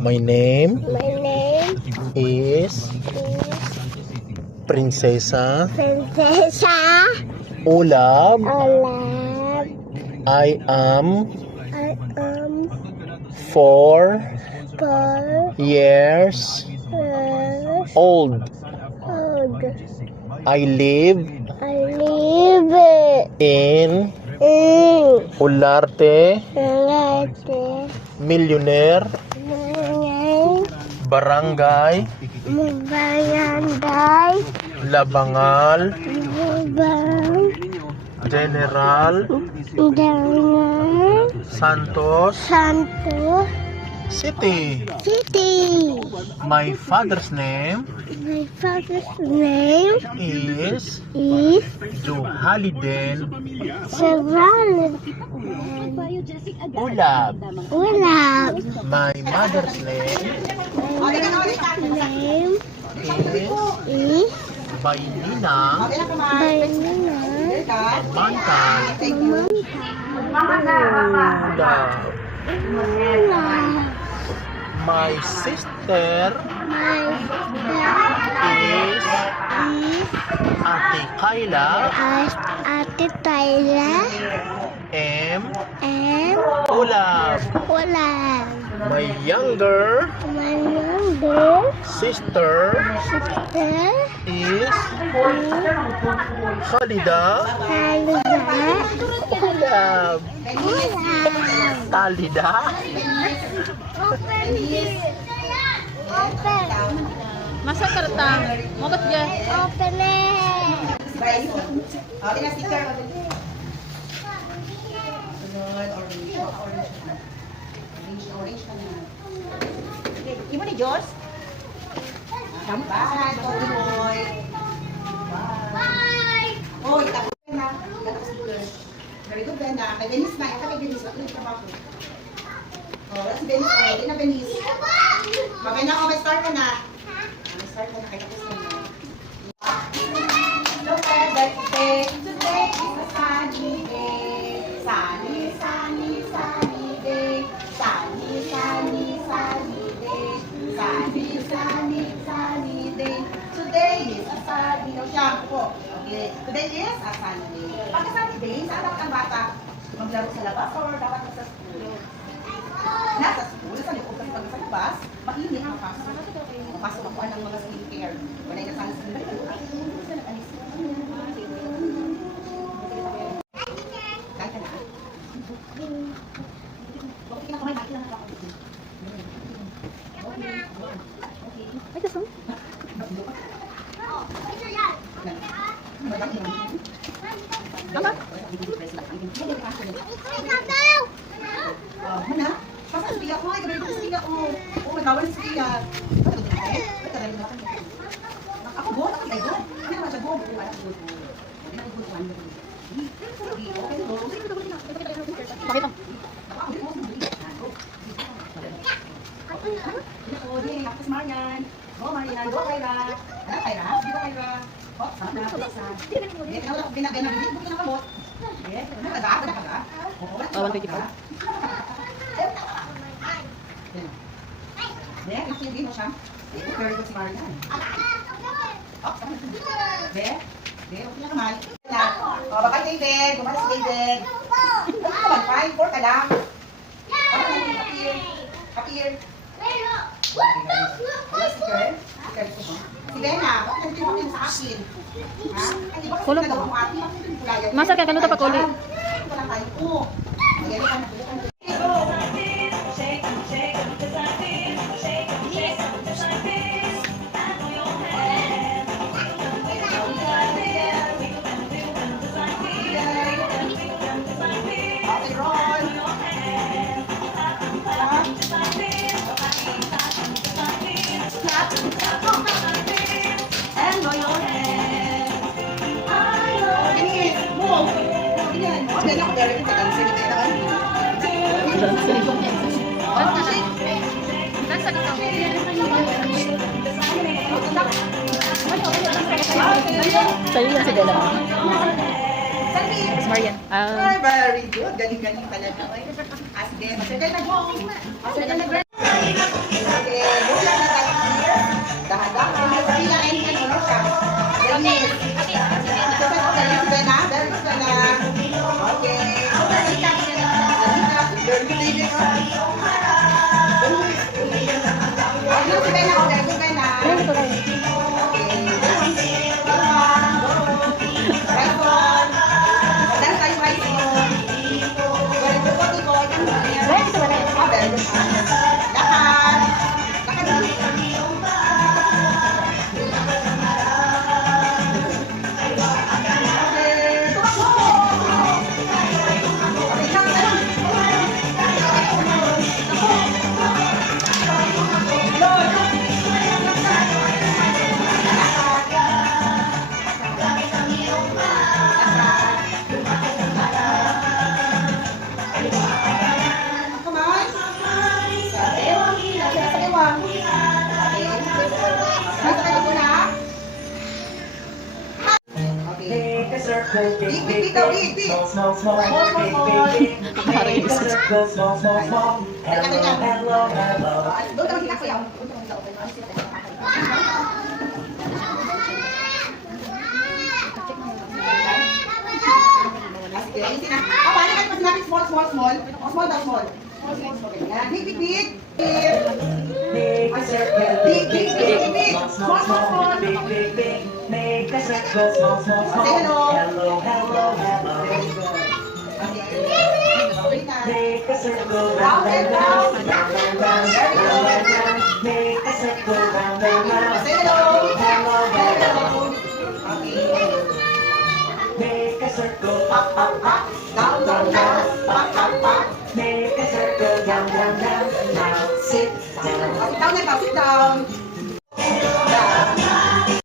My name My name is is Prinsesa Prinsesa Ulab. Olab. I am I am 4 4 years years old. old. I live I live in in Ularte Leyte, Millionaire Barangay Mubayanday, Labangal Lubang, General Dana, Santos Santo City. City. My father's name My father's name is is Juhaliden Saval Ulab. Ulab. My mother's name My name is is Baynina Baynina Amantan Mamanta. Ulab. My sister My is Ate Kayla Ate Tyla M. and Ulab. Ulab. My younger My younger sister sister is Khalida Ulab. Khalida Masa kertang, mau kerja? Open it. Okay na sticker. Orange ka na. Iba ni Diyos? Bye, Tomoy. Bye. Oh, itapos na. Itapos sticker. Very good, Brenda. Kay Denise na. Ito kay Denise. Ito yung trabaho. Oh, wala si Denise. Oh, hindi na Denise. Babay na ako. May start ka na. May start ka na. Kaya tapos ka na. Look at that day. Today is a sunny day. Sunny, sunny, sunny day. Sunny, sunny, sunny day. Sunny, sunny, sunny day. Today is a sunny day. Siya po. Okay. Today is a sunny day. Pagka sunny day, saan dapat ang bata? Maglaro sa labas or dapat nasa school? Nasa school. Sa likod kasi pag sa labas, mainit mapasok. Mapasok ako ng mga skincare. Wala yung nasa skincare. Kaya na. Bakit kinakamay natin lang ako? Ay, gusto mo? Tama? Mana? Pasal siya ko, ay gabi siya ko. Oh, nagawal siya. Ako go, ako go. Ano naman siya go? Pakita. Tapos Marian. Go Marian, go Kyra. Ano Kyra? Dito Kyra. Oh, sama na. Hindi ka na binabili, buti na kamot. Eh, nakaga, nakaga. Oo, 125. Dek, nakikinig mo siya. Very good si Marian. Oh, sama na. Dek, okay na naman. Oh, bye David. Gumalas David. Ano ka man, 5, 4 ka lang. Appear. Si Bena, bakit nandito mo yun sa akin? Ha? Hindi ba kasi Kulang nagawa mo atin? Bakit nandito mo yan? Masa kaya kanuta pa kuli? Wala tayo. Oo. Ayan, okay, Ron. And go your head. Denise, move. Ganyan. Oh, ganyan ako. Very good. Dancing ito yan. Nasa dito. Sa'yo yan si Bella. Miss Marian. Ay, very good. Galing-galing talaga. As again. Sige, nag-go. Sige, nag-go. Big, big, big daw, big, big. Small, small, small. Parang yung isa. Doon naman sila kuya. Sige, ayun sila. Oh, paano kayo sinabi small, small, small? Oh, small daw, small. Small, small, small. Yan. Big, big, big. Big, big, big, big, big. Small, small, small. Make a circle, small, small, small. Say hello. Hello, hello, hello. Make a circle, round and round, round and round, round and round. Make a circle, round and round. Say hello. Hello, hello. Okay. Make a circle, Up, up, up. Down, down, down. Up, up, up. make a circle, down, down, down. Now sit down. Sit down na ikaw, sit down.